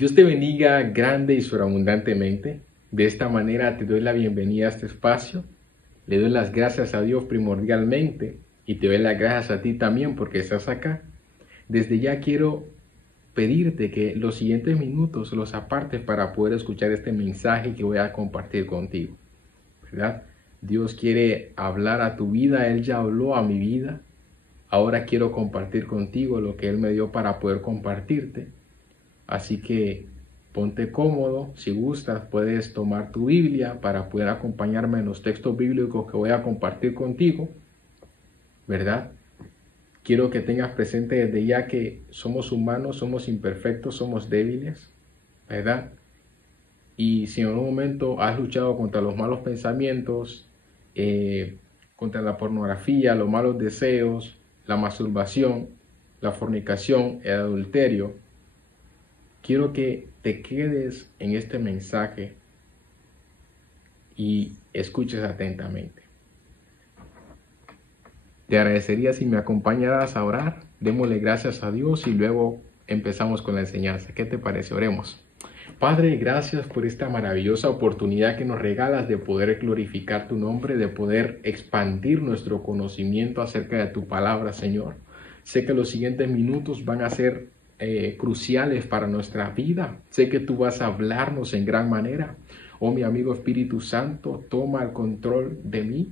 Dios te bendiga grande y sobreabundantemente. De esta manera te doy la bienvenida a este espacio. Le doy las gracias a Dios primordialmente y te doy las gracias a ti también porque estás acá. Desde ya quiero pedirte que los siguientes minutos los apartes para poder escuchar este mensaje que voy a compartir contigo, ¿verdad? Dios quiere hablar a tu vida, Él ya habló a mi vida. Ahora quiero compartir contigo lo que Él me dio para poder compartirte. Así que ponte cómodo, si gustas puedes tomar tu Biblia para poder acompañarme en los textos bíblicos que voy a compartir contigo, ¿verdad? Quiero que tengas presente desde ya que somos humanos, somos imperfectos, somos débiles, ¿verdad? Y si en algún momento has luchado contra los malos pensamientos, contra la pornografía, los malos deseos, la masturbación, la fornicación, el adulterio, quiero que te quedes en este mensaje y escuches atentamente. Te agradecería si me acompañaras a orar. Démosle gracias a Dios y luego empezamos con la enseñanza. ¿Qué te parece? Oremos. Padre, gracias por esta maravillosa oportunidad que nos regalas de poder glorificar tu nombre, de poder expandir nuestro conocimiento acerca de tu palabra, Señor. Sé que los siguientes minutos van a ser cruciales para nuestra vida. Sé que tú vas a hablarnos en gran manera. Oh, mi amigo Espíritu Santo, toma el control de mí.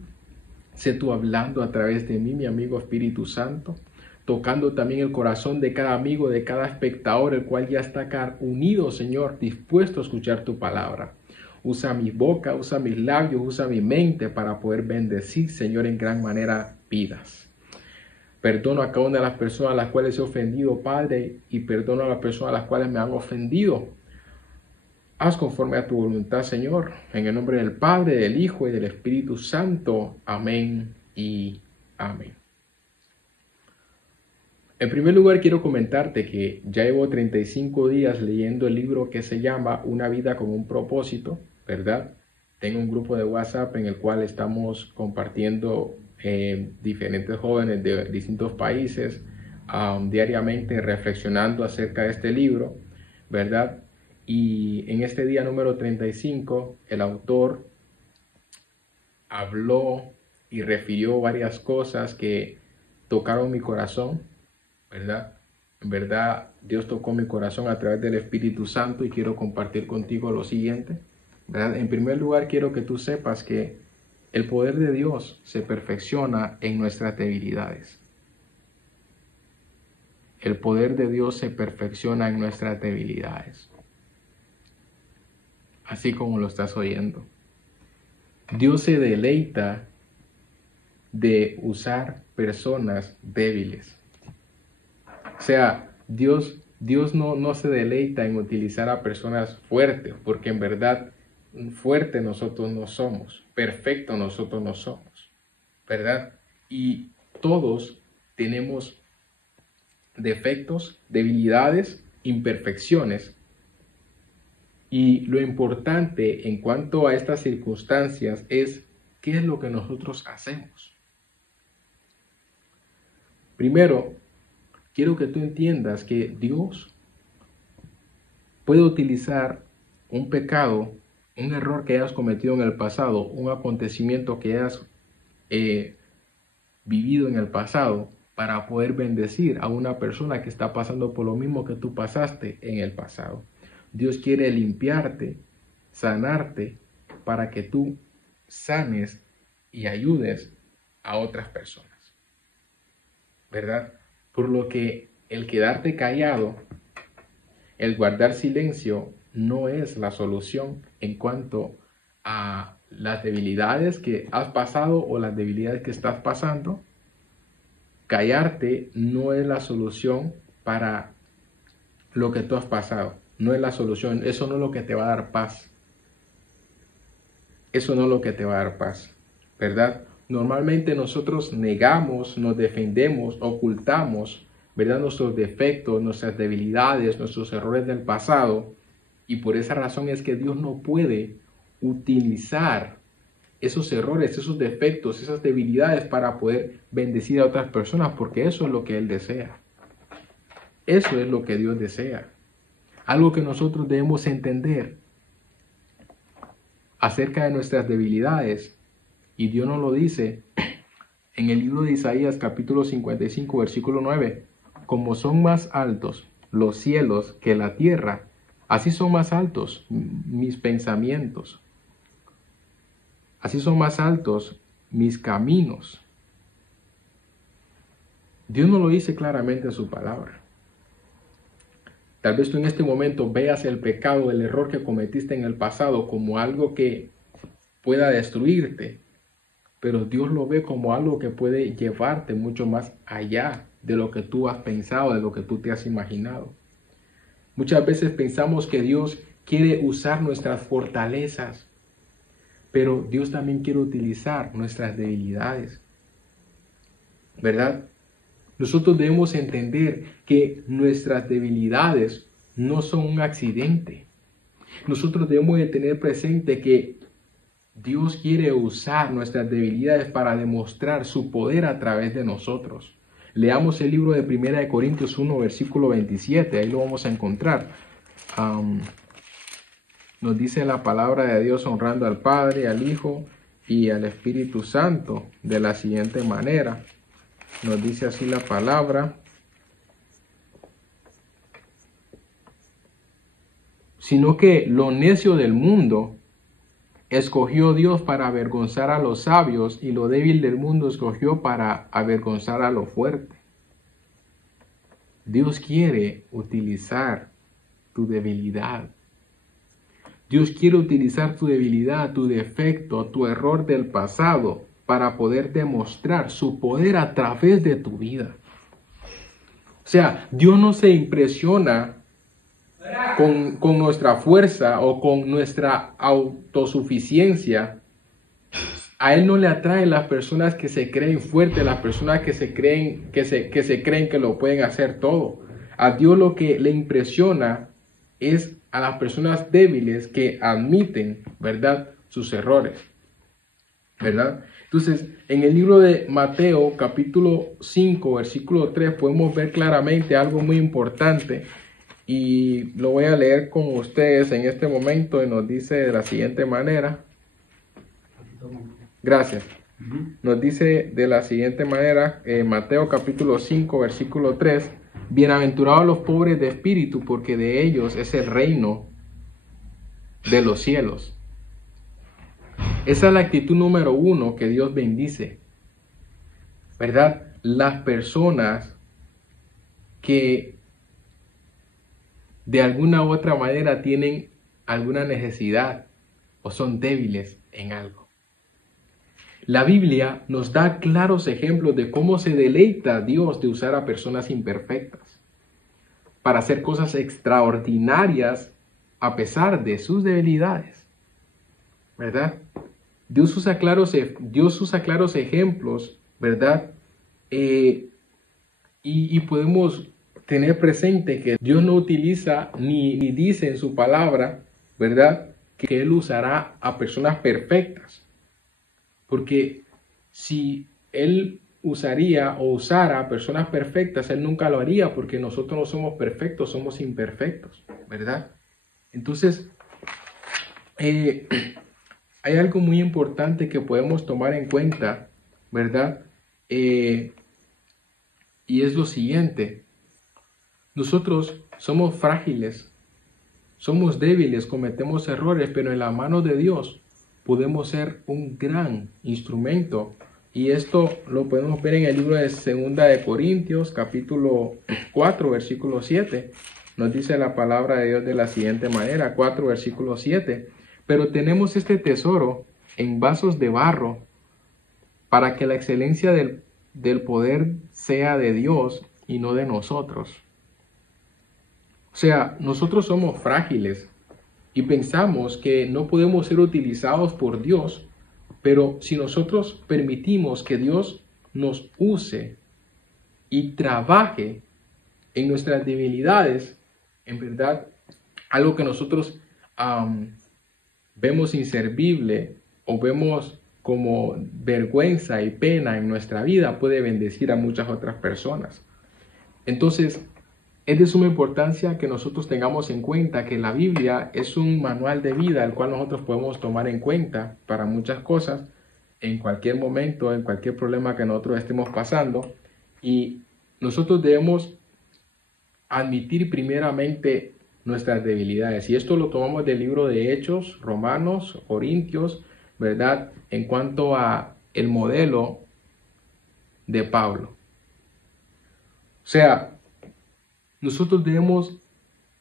Sé tú hablando a través de mí, mi amigo Espíritu Santo, tocando también el corazón de cada amigo, de cada espectador, el cual ya está acá unido, Señor, dispuesto a escuchar tu palabra. Usa mi boca, usa mis labios, usa mi mente para poder bendecir, Señor, en gran manera vidas. Perdono a cada una de las personas a las cuales he ofendido, Padre, y perdono a las personas a las cuales me han ofendido. Haz conforme a tu voluntad, Señor, en el nombre del Padre, del Hijo y del Espíritu Santo. Amén y amén. En primer lugar, quiero comentarte que ya llevo 35 días leyendo el libro que se llama Una vida con un propósito, ¿verdad? Tengo un grupo de WhatsApp en el cual estamos compartiendo diferentes jóvenes de distintos países diariamente reflexionando acerca de este libro, ¿verdad? Y en este día número 35, el autor habló y refirió varias cosas que tocaron mi corazón, ¿verdad? En verdad, Dios tocó mi corazón a través del Espíritu Santo y quiero compartir contigo lo siguiente, ¿verdad? En primer lugar, quiero que tú sepas que el poder de Dios se perfecciona en nuestras debilidades. El poder de Dios se perfecciona en nuestras debilidades. Así como lo estás oyendo. Dios se deleita de usar personas débiles. O sea, Dios no se deleita en utilizar a personas fuertes, porque en verdad fuertes nosotros no somos, perfectos nosotros no somos, ¿verdad? Y todos tenemos defectos, debilidades, imperfecciones. Y lo importante en cuanto a estas circunstancias es qué es lo que nosotros hacemos. Primero, quiero que tú entiendas que Dios puede utilizar un pecado, un error que hayas cometido en el pasado, un acontecimiento que hayas vivido en el pasado para poder bendecir a una persona que está pasando por lo mismo que tú pasaste en el pasado. Dios quiere limpiarte, sanarte, para que tú sanes y ayudes a otras personas, ¿verdad? Por lo que el quedarte callado, el guardar silencio, no es la solución en cuanto a las debilidades que has pasado o las debilidades que estás pasando. Callarte no es la solución para lo que tú has pasado. No es la solución. Eso no es lo que te va a dar paz. Eso no es lo que te va a dar paz, ¿verdad? Normalmente nosotros negamos, nos defendemos, ocultamos, ¿verdad? Nuestros defectos, nuestras debilidades, nuestros errores del pasado. Y por esa razón es que Dios no puede utilizar esos errores, esos defectos, esas debilidades para poder bendecir a otras personas, porque eso es lo que Él desea. Eso es lo que Dios desea. algo que nosotros debemos entender acerca de nuestras debilidades, y Dios nos lo dice en el libro de Isaías capítulo 55 versículo 9, como son más altos los cielos que la tierra, así son más altos mis pensamientos, así son más altos mis caminos. Dios nos lo dice claramente en su palabra. Tal vez tú en este momento veas el pecado, el error que cometiste en el pasado como algo que pueda destruirte, pero Dios lo ve como algo que puede llevarte mucho más allá de lo que tú has pensado, de lo que tú te has imaginado. Muchas veces pensamos que Dios quiere usar nuestras fortalezas, pero Dios también quiere utilizar nuestras debilidades, ¿verdad? Nosotros debemos entender que nuestras debilidades no son un accidente. Nosotros debemos de tener presente que Dios quiere usar nuestras debilidades para demostrar su poder a través de nosotros. Leamos el libro de 1 Corintios 1, versículo 27, ahí lo vamos a encontrar. Nos dice la palabra de Dios honrando al Padre, al Hijo y al Espíritu Santo de la siguiente manera. Nos dice así la palabra: sino que lo necio del mundo escogió Dios para avergonzar a los sabios, y lo débil del mundo escogió para avergonzar a lo fuerte. Dios quiere utilizar tu debilidad. Dios quiere utilizar tu debilidad, tu defecto, tu error del pasado para poder demostrar su poder a través de tu vida. O sea, Dios no se impresiona con nuestra fuerza o con nuestra autosuficiencia. A Él no le atraen las personas que se creen fuertes, las personas que se creen que lo pueden hacer todo. A Dios lo que le impresiona es a las personas débiles que admiten, ¿verdad?, sus errores, ¿verdad? Entonces, en el libro de Mateo, capítulo 5, versículo 3, podemos ver claramente algo muy importante, y lo voy a leer con ustedes en este momento, y nos dice de la siguiente manera. Gracias. Nos dice de la siguiente manera, Mateo capítulo 5, versículo 3, bienaventurados los pobres de espíritu, porque de ellos es el reino de los cielos. Esa es la actitud número 1 que Dios bendice, ¿verdad? Las personas que de alguna u otra manera tienen alguna necesidad o son débiles en algo. La Biblia nos da claros ejemplos de cómo se deleita Dios de usar a personas imperfectas para hacer cosas extraordinarias a pesar de sus debilidades, ¿verdad? Dios usa claros ejemplos, ¿verdad? Y podemos tener presente que Dios no utiliza ni dice en su palabra, ¿verdad?, que Él usará a personas perfectas. Porque si Él usaría o usara a personas perfectas, Él nunca lo haría, porque nosotros no somos perfectos, somos imperfectos, ¿verdad? Entonces, hay algo muy importante que podemos tomar en cuenta, ¿verdad? Y es lo siguiente: nosotros somos frágiles, somos débiles, cometemos errores, pero en la mano de Dios podemos ser un gran instrumento. Y esto lo podemos ver en el libro de 2 de Corintios, capítulo 4, versículo 7. Nos dice la palabra de Dios de la siguiente manera, 4, versículo 7. Pero tenemos este tesoro en vasos de barro, para que la excelencia del poder sea de Dios y no de nosotros. O sea, nosotros somos frágiles y pensamos que no podemos ser utilizados por Dios, pero si nosotros permitimos que Dios nos use y trabaje en nuestras debilidades, en verdad, algo que nosotros vemos inservible o vemos como vergüenza y pena en nuestra vida, puede bendecir a muchas otras personas. Entonces, Es de suma importancia que nosotros tengamos en cuenta que la Biblia es un manual de vida, el cual nosotros podemos tomar en cuenta para muchas cosas, en cualquier momento, en cualquier problema que nosotros estemos pasando. Y nosotros debemos admitir primeramente nuestras debilidades. Y esto lo tomamos del libro de Hechos, Romanos, Corintios, ¿verdad? En cuanto a el modelo de Pablo. O sea, nosotros debemos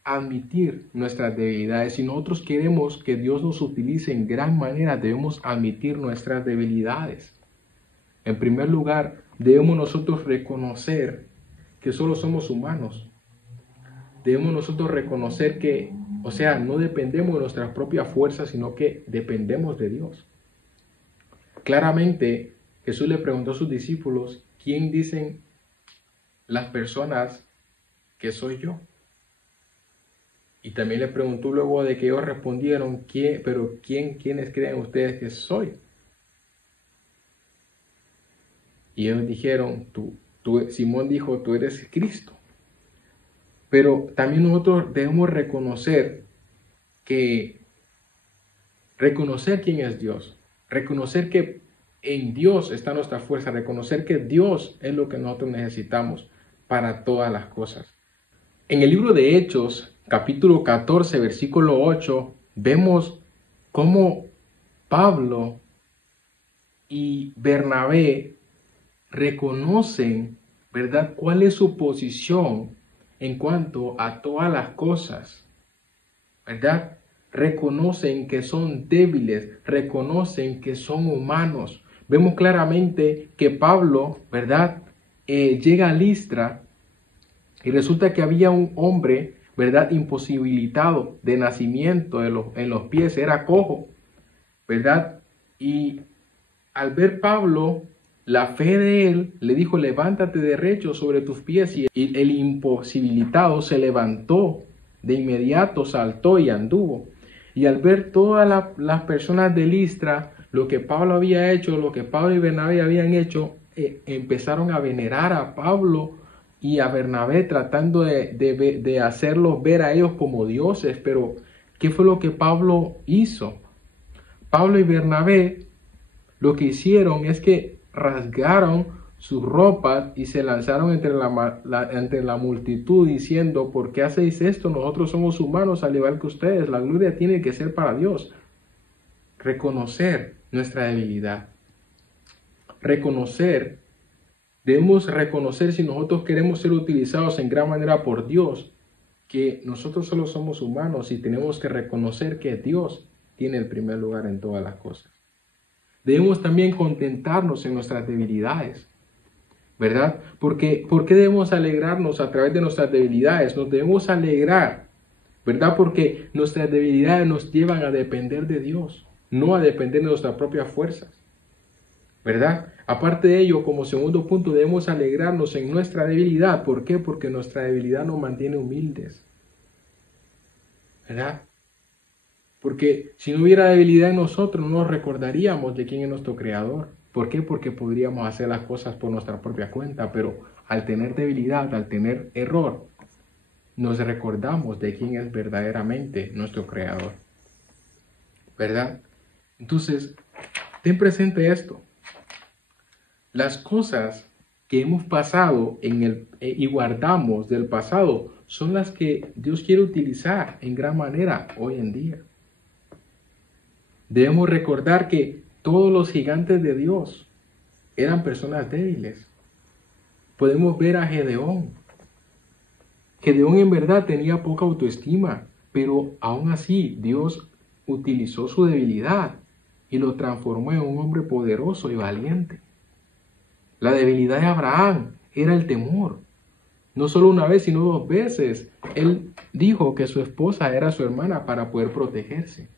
admitir nuestras debilidades. Si nosotros queremos que Dios nos utilice en gran manera, debemos admitir nuestras debilidades. En primer lugar, debemos nosotros reconocer que solo somos humanos. Debemos nosotros reconocer que, o sea, no dependemos de nuestras propias fuerzas, sino que dependemos de Dios. Claramente, Jesús le preguntó a sus discípulos, ¿quién dicen las personas que soy yo? Y también le preguntó luego de que ellos respondieron, ¿quiénes creen ustedes que soy? Y ellos dijeron, Simón dijo, tú eres Cristo. Pero también nosotros debemos reconocer quién es Dios, reconocer que en Dios está nuestra fuerza, reconocer que Dios es lo que nosotros necesitamos para todas las cosas. En el libro de Hechos, capítulo 14, versículo 8, vemos cómo Pablo y Bernabé reconocen, ¿verdad?, cuál es su posición en cuanto a todas las cosas, ¿verdad? Reconocen que son débiles, reconocen que son humanos. Vemos claramente que Pablo, ¿verdad?, llega a Listra y resulta que había un hombre, ¿verdad?, imposibilitado de nacimiento en los pies, era cojo, ¿verdad? Y al ver Pablo, la fe de él le dijo, levántate derecho sobre tus pies. Y el imposibilitado se levantó de inmediato, saltó y anduvo. Y al ver todas las personas de Listra, lo que Pablo había hecho, lo que Pablo y Bernabé habían hecho, empezaron a venerar a Pablo y a Bernabé, tratando de hacerlos ver a ellos como dioses. Pero, ¿qué fue lo que Pablo hizo? Pablo y Bernabé lo que hicieron es que rasgaron sus ropas y se lanzaron entre la multitud diciendo, ¿por qué hacéis esto? Nosotros somos humanos al igual que ustedes. La gloria tiene que ser para Dios. Reconocer nuestra debilidad. Debemos reconocer, si nosotros queremos ser utilizados en gran manera por Dios, que nosotros solo somos humanos y tenemos que reconocer que Dios tiene el primer lugar en todas las cosas. Debemos también contentarnos en nuestras debilidades, ¿verdad? ¿Por qué debemos alegrarnos a través de nuestras debilidades? Nos debemos alegrar, ¿verdad? Porque nuestras debilidades nos llevan a depender de Dios, no a depender de nuestras propias fuerzas, ¿verdad? Aparte de ello, como segundo punto, debemos alegrarnos en nuestra debilidad. ¿Por qué? Porque nuestra debilidad nos mantiene humildes, ¿verdad? Porque si no hubiera debilidad en nosotros, no nos recordaríamos de quién es nuestro Creador. ¿Por qué? Porque podríamos hacer las cosas por nuestra propia cuenta, pero al tener debilidad, al tener error, nos recordamos de quién es verdaderamente nuestro Creador, ¿verdad? Entonces, ten presente esto. Las cosas que hemos pasado y guardamos del pasado son las que Dios quiere utilizar en gran manera hoy en día. Debemos recordar que todos los gigantes de Dios eran personas débiles. Podemos ver a Gedeón. Gedeón en verdad tenía poca autoestima, pero aún así Dios utilizó su debilidad y lo transformó en un hombre poderoso y valiente. La debilidad de Abraham era el temor. No solo una vez, sino 2 veces. Él dijo que su esposa era su hermana para poder protegerse.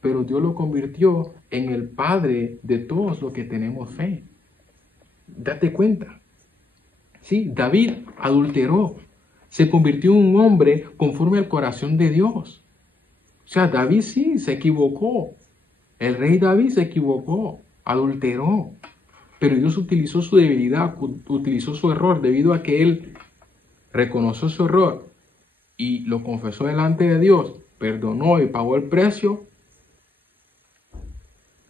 Pero Dios lo convirtió en el padre de todos los que tenemos fe. Date cuenta. Sí, David adulteró. Se convirtió en un hombre conforme al corazón de Dios. O sea, David sí se equivocó. El rey David se equivocó, adulteró. Pero Dios utilizó su debilidad, utilizó su error debido a que él reconoció su error y lo confesó delante de Dios, perdonó y pagó el precio,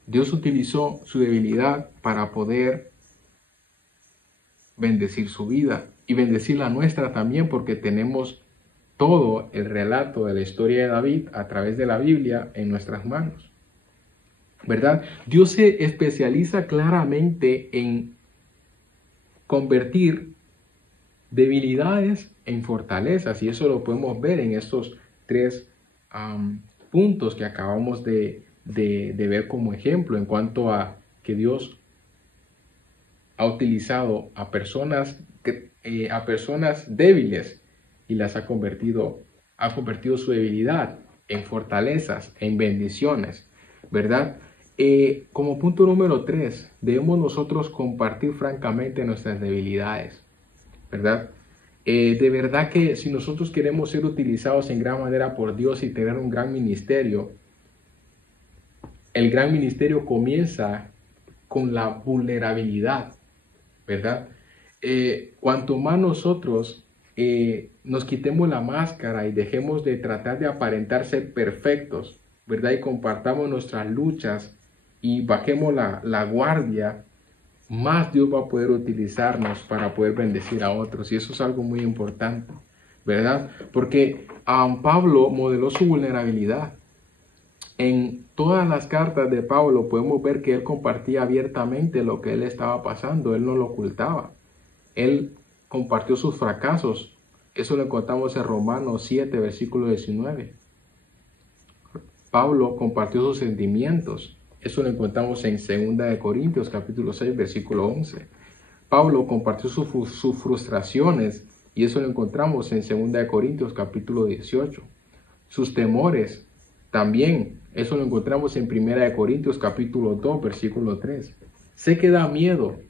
Dios utilizó su debilidad para poder bendecir su vida y bendecir la nuestra también, porque tenemos todo el relato de la historia de David a través de la Biblia en nuestras manos, ¿verdad? Dios se especializa claramente en convertir debilidades en fortalezas, y eso lo podemos ver en estos tres puntos que acabamos de ver como ejemplo, en cuanto a que Dios ha utilizado a personas débiles y ha convertido su debilidad en fortalezas, en bendiciones, ¿verdad? Como punto número 3, debemos nosotros compartir francamente nuestras debilidades, ¿verdad? De verdad que si nosotros queremos ser utilizados en gran manera por Dios y tener un gran ministerio, el gran ministerio comienza con la vulnerabilidad, ¿verdad? Cuanto más nosotros nos quitemos la máscara y dejemos de tratar de aparentar ser perfectos, ¿verdad? Y compartamos nuestras luchas y bajemos la guardia, más Dios va a poder utilizarnos para poder bendecir a otros. Y eso es algo muy importante, ¿verdad? Porque Pablo modeló su vulnerabilidad. En todas las cartas de Pablo podemos ver que él compartía abiertamente lo que él estaba pasando, él no lo ocultaba. Él compartió sus fracasos. Eso lo encontramos en Romanos 7, versículo 19. Pablo compartió sus sentimientos. Eso lo encontramos en 2 Corintios, capítulo 6, versículo 11. Pablo compartió sus frustraciones, y eso lo encontramos en 2 Corintios, capítulo 18. Sus temores también, eso lo encontramos en 1 Corintios, capítulo 2, versículo 3. Sé que da miedo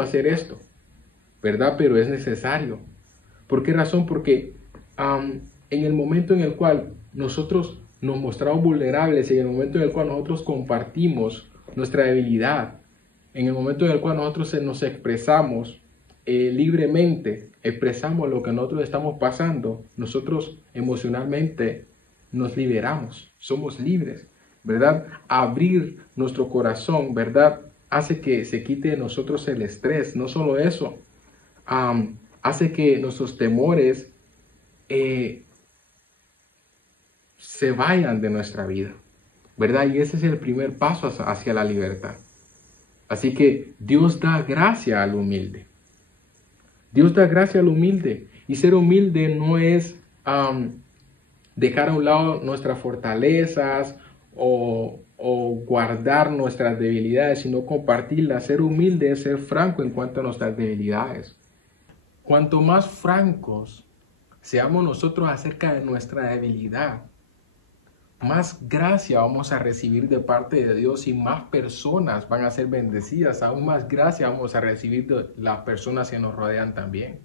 hacer esto, ¿verdad? Pero es necesario. ¿Por qué razón? Porque en el momento en el cual nosotros nos mostramos vulnerables, en el momento en el cual nosotros compartimos nuestra debilidad, en el momento en el cual nosotros nos expresamos libremente, expresamos lo que nosotros estamos pasando, nosotros emocionalmente nos liberamos, somos libres, ¿verdad? Abrir nuestro corazón, ¿verdad? Hace que se quite de nosotros el estrés. No solo eso, hace que nuestros temores se vayan de nuestra vida, ¿verdad? Y ese es el primer paso hacia la libertad. Así que Dios da gracia al humilde. Dios da gracia al humilde. Y ser humilde no es dejar a un lado nuestras fortalezas o guardar nuestras debilidades, sino compartirlas. Ser humilde es ser franco en cuanto a nuestras debilidades. Cuanto más francos seamos nosotros acerca de nuestra debilidad, más gracia vamos a recibir de parte de Dios y más personas van a ser bendecidas. Aún más gracia vamos a recibir de las personas que nos rodean también.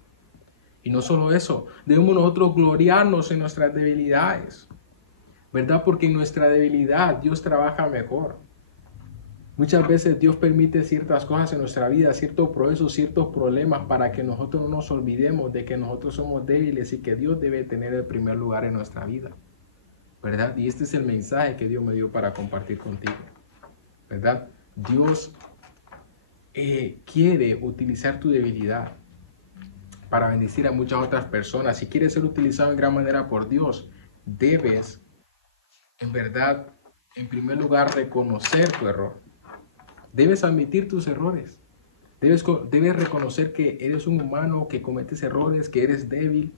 Y no solo eso, debemos nosotros gloriarnos en nuestras debilidades, ¿verdad? Porque en nuestra debilidad Dios trabaja mejor. Muchas veces Dios permite ciertas cosas en nuestra vida, ciertos procesos, ciertos problemas, para que nosotros no nos olvidemos de que nosotros somos débiles y que Dios debe tener el primer lugar en nuestra vida, ¿verdad? Y este es el mensaje que Dios me dio para compartir contigo, ¿verdad? Dios quiere utilizar tu debilidad para bendecir a muchas otras personas. Si quieres ser utilizado en gran manera por Dios, debes, en verdad, en primer lugar, reconocer tu error. Debes admitir tus errores. Debes reconocer que eres un humano, que cometes errores, que eres débil,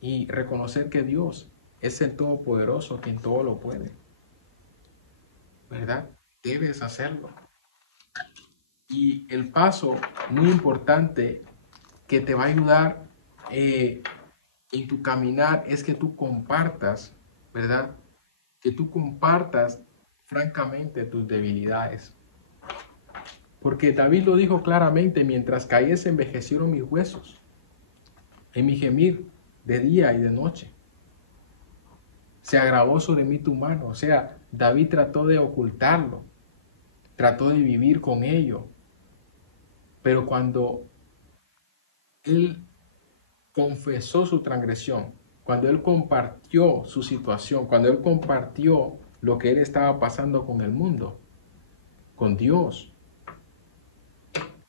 y reconocer que Dios es el Todopoderoso, quien todo lo puede, ¿verdad? Debes hacerlo. Y el paso muy importante que te va a ayudar en tu caminar es que tú compartas, ¿verdad? Que tú compartas francamente tus debilidades. Porque David lo dijo claramente: mientras caí se envejecieron mis huesos, en mi gemir de día y de noche. Se agravó sobre mí tu mano. O sea, David trató de ocultarlo, trató de vivir con ello. Pero cuando él confesó su transgresión, cuando él compartió su situación, cuando él compartió lo que él estaba pasando con el mundo, con Dios,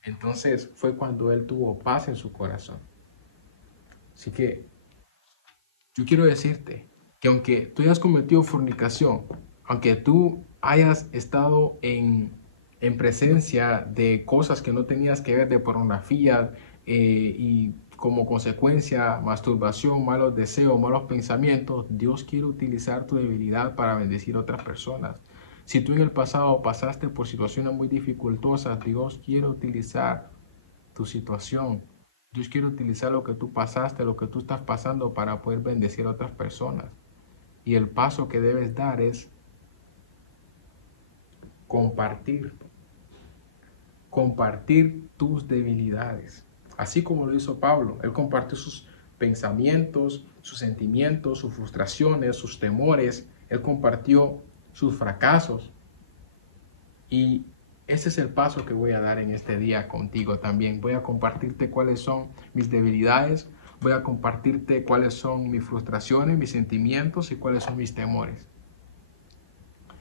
entonces fue cuando él tuvo paz en su corazón. Así que yo quiero decirte que aunque tú hayas cometido fornicación, aunque tú hayas estado en presencia de cosas que no tenías que ver, de pornografía, y como consecuencia masturbación, malos deseos, malos pensamientos, Dios quiere utilizar tu debilidad para bendecir a otras personas. Si tú en el pasado pasaste por situaciones muy dificultosas, Dios quiere utilizar tu situación. Dios quiere utilizar lo que tú pasaste, lo que tú estás pasando para poder bendecir a otras personas. Y el paso que debes dar es compartir tus debilidades. Así como lo hizo Pablo, él compartió sus pensamientos, sus sentimientos, sus frustraciones, sus temores, él compartió sus fracasos. Y ese es el paso que voy a dar en este día contigo también. Voy a compartirte cuáles son mis debilidades, voy a compartirte cuáles son mis frustraciones, mis sentimientos y cuáles son mis temores.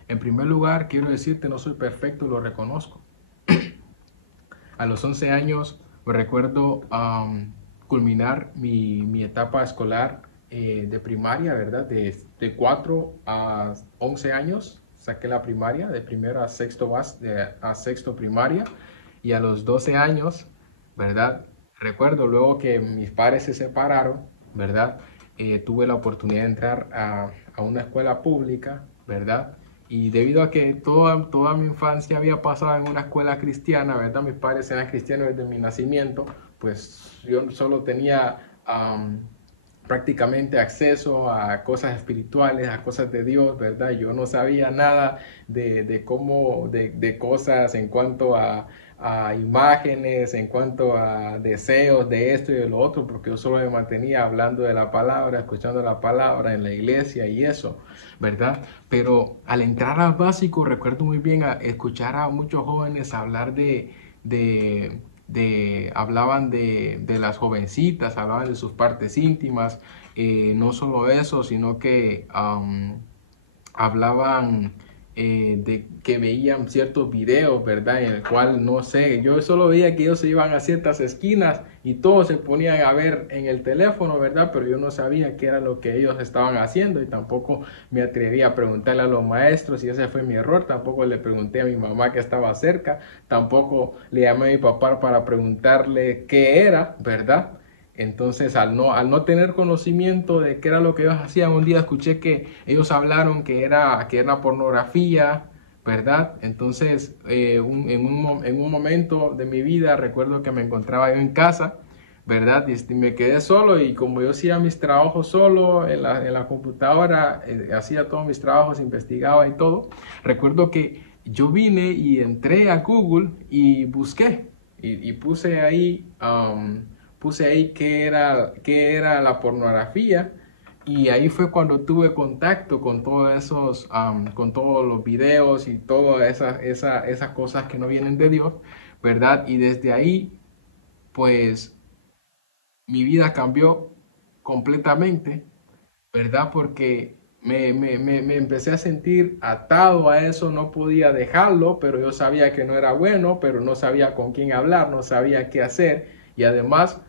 En primer lugar, quiero decirte, no soy perfecto, lo reconozco. A los 11 años me recuerdo culminar mi etapa escolar de primaria, ¿verdad? De 4 a 11 años saqué la primaria, de primero a sexto primaria, y a los 12 años, ¿verdad? Recuerdo luego que mis padres se separaron, ¿verdad? Tuve la oportunidad de entrar a una escuela pública, ¿verdad? Y debido a que toda mi infancia había pasado en una escuela cristiana, ¿verdad? Mis padres eran cristianos desde mi nacimiento, pues yo solo tenía prácticamente acceso a cosas espirituales, a cosas de Dios, ¿verdad? Yo no sabía nada de cosas en cuanto a imágenes, en cuanto a deseos de esto y de lo otro, porque yo solo me mantenía hablando de la palabra, escuchando la palabra en la iglesia y eso, ¿verdad? Pero al entrar al básico, recuerdo muy bien a escuchar a muchos jóvenes hablar hablaban de las jovencitas, hablaban de sus partes íntimas, no solo eso, sino que hablaban de que veían ciertos videos, ¿verdad? En el cual, no sé, yo solo veía que ellos se iban a ciertas esquinas y todos se ponían a ver en el teléfono, ¿verdad? Pero yo no sabía qué era lo que ellos estaban haciendo y tampoco me atreví a preguntarle a los maestros y ese fue mi error. Tampoco le pregunté a mi mamá que estaba cerca, tampoco le llamé a mi papá para preguntarle qué era, ¿verdad? Entonces, al no tener conocimiento de qué era lo que ellos hacían, un día escuché que ellos hablaron que era pornografía, ¿verdad? Entonces, en un momento de mi vida, recuerdo que me encontraba yo en casa, ¿verdad? Y me quedé solo y como yo hacía mis trabajos solo en la computadora, hacía todos mis trabajos, investigaba y todo, recuerdo que yo vine y entré a Google y busqué y puse ahí qué era la pornografía y ahí fue cuando tuve contacto con con todos los videos y todas esas cosas que no vienen de Dios, ¿verdad? Y desde ahí, pues, mi vida cambió completamente, ¿verdad? Porque me empecé a sentir atado a eso, no podía dejarlo, pero yo sabía que no era bueno, pero no sabía con quién hablar, no sabía qué hacer y además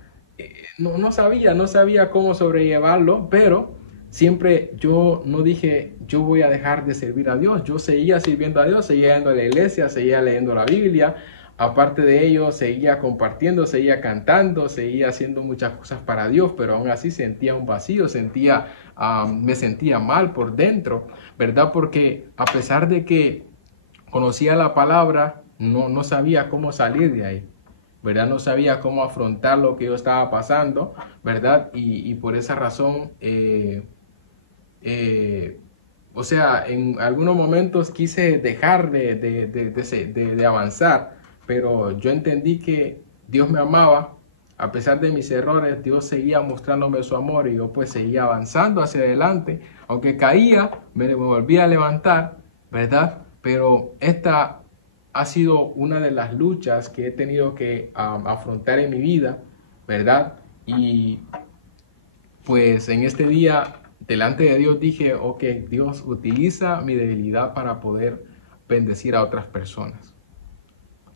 no sabía cómo sobrellevarlo, pero siempre yo no dije, yo voy a dejar de servir a Dios. Yo seguía sirviendo a Dios, seguía yendo a la iglesia, seguía leyendo la Biblia. Aparte de ello, seguía compartiendo, seguía cantando, seguía haciendo muchas cosas para Dios, pero aún así sentía un vacío, me sentía mal por dentro, ¿verdad? Porque a pesar de que conocía la palabra, no sabía cómo salir de ahí, ¿verdad? No sabía cómo afrontar lo que yo estaba pasando, ¿verdad? Y por esa razón, o sea, en algunos momentos quise dejar de avanzar, pero yo entendí que Dios me amaba, a pesar de mis errores, Dios seguía mostrándome su amor y yo pues seguía avanzando hacia adelante, aunque caía, me volvía a levantar, ¿verdad? Pero esta ha sido una de las luchas que he tenido que afrontar en mi vida, ¿verdad? Y pues en este día, delante de Dios, dije, ok, Dios, utiliza mi debilidad para poder bendecir a otras personas.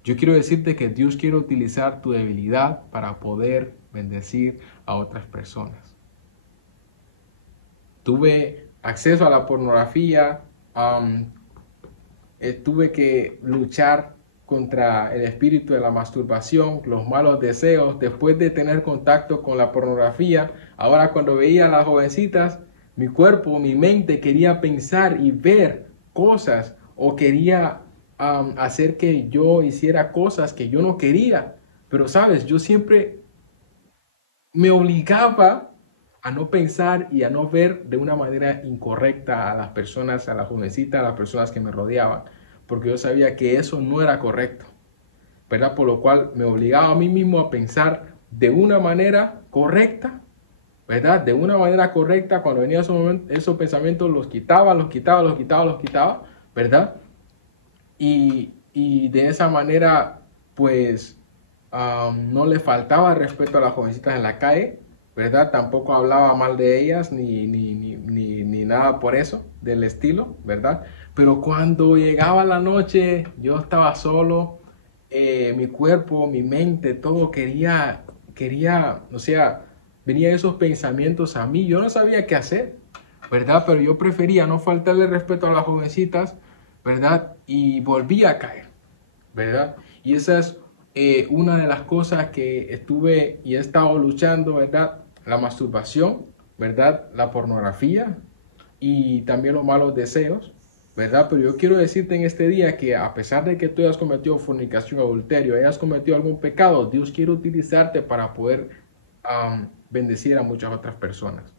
Yo quiero decirte que Dios quiere utilizar tu debilidad para poder bendecir a otras personas. Tuve acceso a la pornografía, tuve que luchar contra el espíritu de la masturbación, los malos deseos, después de tener contacto con la pornografía. Ahora cuando veía a las jovencitas, mi cuerpo, mi mente quería pensar y ver cosas o quería hacer que yo hiciera cosas que yo no quería. Pero sabes, yo siempre me obligaba a no pensar y a no ver de una manera incorrecta a las personas, a las jovencitas, a las personas que me rodeaban, porque yo sabía que eso no era correcto, ¿verdad? Por lo cual me obligaba a mí mismo a pensar de una manera correcta, ¿verdad? De una manera correcta. Cuando venían esos pensamientos, los quitaba, ¿verdad? Y de esa manera, pues, no le faltaba respeto a las jovencitas en la calle, ¿verdad? Tampoco hablaba mal de ellas ni nada por eso, del estilo, ¿verdad? Pero cuando llegaba la noche, yo estaba solo, mi cuerpo, mi mente, todo quería, o sea, venían esos pensamientos a mí, yo no sabía qué hacer, ¿verdad? Pero yo prefería no faltarle respeto a las jovencitas, ¿verdad? Y volví a caer, ¿verdad? Y esa es una de las cosas que estuve y he estado luchando, ¿verdad? La masturbación, ¿verdad? La pornografía y también los malos deseos, ¿verdad? Pero yo quiero decirte en este día que a pesar de que tú hayas cometido fornicación, adulterio, hayas cometido algún pecado, Dios quiere utilizarte para poder bendecir a muchas otras personas.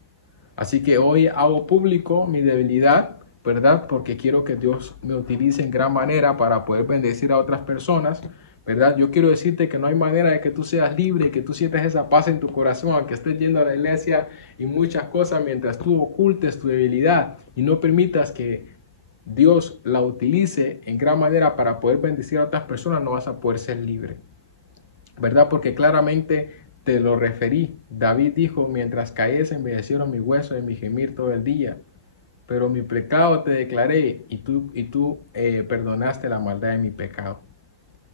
Así que hoy hago público mi debilidad, ¿verdad? Porque quiero que Dios me utilice en gran manera para poder bendecir a otras personas, ¿verdad? Yo quiero decirte que no hay manera de que tú seas libre, que tú sientas esa paz en tu corazón, aunque estés yendo a la iglesia y muchas cosas, mientras tú ocultes tu debilidad y no permitas que Dios la utilice en gran manera para poder bendecir a otras personas, no vas a poder ser libre, ¿verdad? Porque claramente te lo referí. David dijo, mientras caí se envejecieron mis huesos y mi gemir todo el día. Pero mi pecado te declaré y tú perdonaste la maldad de mi pecado.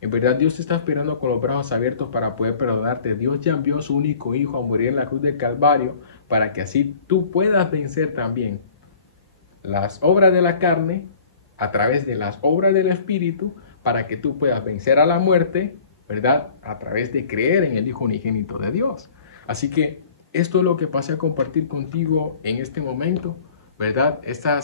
En verdad Dios te está esperando con los brazos abiertos para poder perdonarte. Dios ya envió a su único hijo a morir en la cruz del Calvario para que así tú puedas vencer también las obras de la carne a través de las obras del Espíritu, para que tú puedas vencer a la muerte, ¿verdad? A través de creer en el Hijo unigénito de Dios. Así que esto es lo que pasé a compartir contigo en este momento, ¿verdad? Esta ha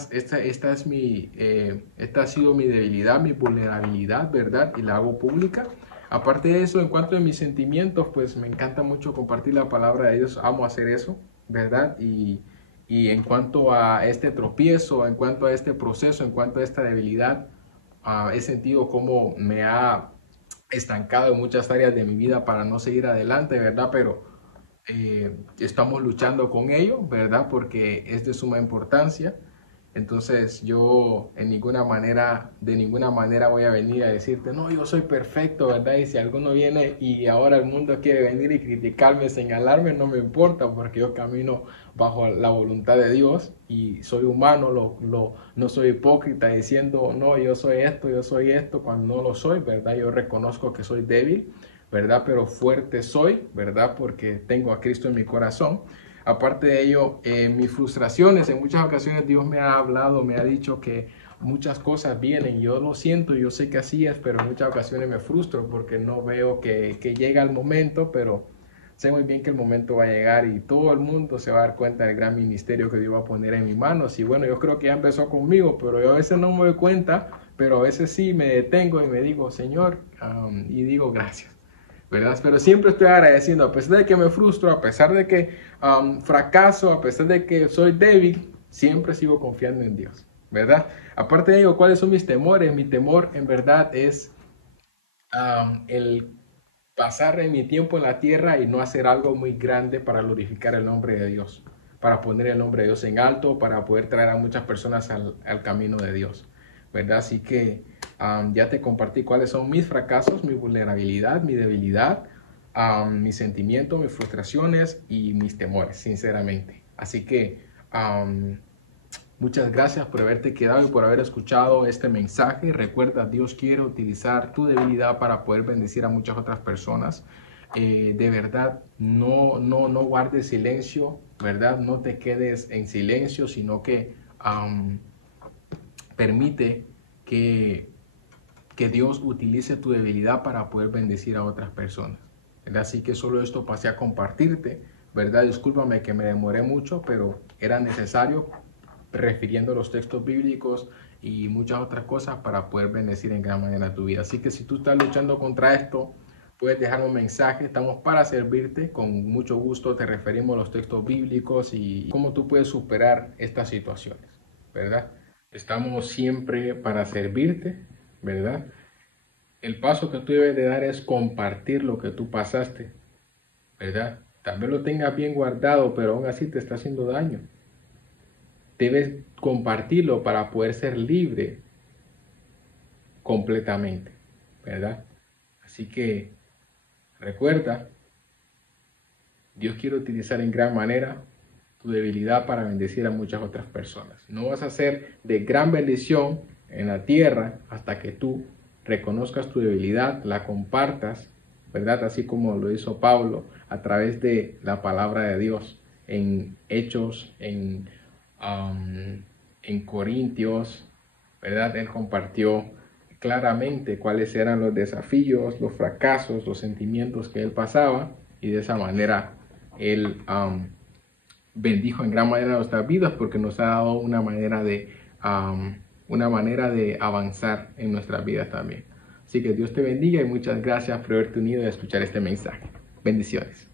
sido mi debilidad, mi vulnerabilidad, ¿verdad? Y la hago pública. Aparte de eso, en cuanto a mis sentimientos, pues me encanta mucho compartir la palabra de Dios. Amo hacer eso, ¿verdad? Y en cuanto a este tropiezo, en cuanto a este proceso, en cuanto a esta debilidad, he sentido cómo me ha estancado en muchas áreas de mi vida para no seguir adelante, ¿verdad? Pero estamos luchando con ello, ¿verdad? Porque es de suma importancia. Entonces yo de ninguna manera voy a venir a decirte, no, yo soy perfecto, ¿verdad? Y si alguno viene y ahora el mundo quiere venir y criticarme, señalarme, no me importa, porque yo camino bajo la voluntad de Dios y soy humano, no soy hipócrita diciendo, no, yo soy esto, cuando no lo soy, ¿verdad? Yo reconozco que soy débil, ¿verdad? Pero fuerte soy, ¿verdad? Porque tengo a Cristo en mi corazón. Aparte de ello, mis frustraciones, en muchas ocasiones Dios me ha hablado, me ha dicho que muchas cosas vienen, yo lo siento, yo sé que así es, pero en muchas ocasiones me frustro porque no veo que llega el momento, pero sé muy bien que el momento va a llegar y todo el mundo se va a dar cuenta del gran ministerio que Dios va a poner en mis manos. Y bueno, yo creo que ya empezó conmigo, pero yo a veces no me doy cuenta, pero a veces sí me detengo y me digo, Señor, y digo gracias, ¿verdad? Pero siempre estoy agradeciendo, a pesar de que me frustro, a pesar de que fracaso, a pesar de que soy débil, siempre sigo confiando en Dios, ¿verdad? Aparte de ello, ¿cuáles son mis temores? Mi temor en verdad es el pasar en mi tiempo en la tierra y no hacer algo muy grande para glorificar el nombre de Dios, para poner el nombre de Dios en alto, para poder traer a muchas personas al camino de Dios, ¿verdad? Así que ya te compartí cuáles son mis fracasos, mi vulnerabilidad, mi debilidad, mis sentimientos, mis frustraciones y mis temores, sinceramente. Así que muchas gracias por haberte quedado y por haber escuchado este mensaje. Recuerda, Dios quiere utilizar tu debilidad para poder bendecir a muchas otras personas. De verdad, no guardes silencio, ¿verdad? No te quedes en silencio, sino que permite que Dios utilice tu debilidad para poder bendecir a otras personas, ¿verdad? Así que solo esto pasé a compartirte, ¿verdad? Discúlpame que me demoré mucho, pero era necesario, refiriendo los textos bíblicos y muchas otras cosas para poder bendecir en gran manera tu vida. Así que si tú estás luchando contra esto, puedes dejarme un mensaje, estamos para servirte, con mucho gusto te referimos a los textos bíblicos y cómo tú puedes superar estas situaciones, ¿verdad? Estamos siempre para servirte, ¿verdad? El paso que tú debes de dar es compartir lo que tú pasaste, ¿verdad? Tal vez lo tengas bien guardado, pero aún así te está haciendo daño. Debes compartirlo para poder ser libre completamente, ¿verdad? Así que recuerda, Dios quiere utilizar en gran manera tu debilidad para bendecir a muchas otras personas. No vas a ser de gran bendición en la tierra hasta que tú reconozcas tu debilidad, la compartas, ¿verdad? Así como lo hizo Pablo a través de la palabra de Dios en Hechos, en Corintios, ¿verdad? Él compartió claramente cuáles eran los desafíos, los fracasos, los sentimientos que él pasaba, y de esa manera él bendijo en gran manera nuestras vidas porque nos ha dado una manera de avanzar en nuestras vidas también. Así que Dios te bendiga y muchas gracias por haberte unido a escuchar este mensaje. Bendiciones.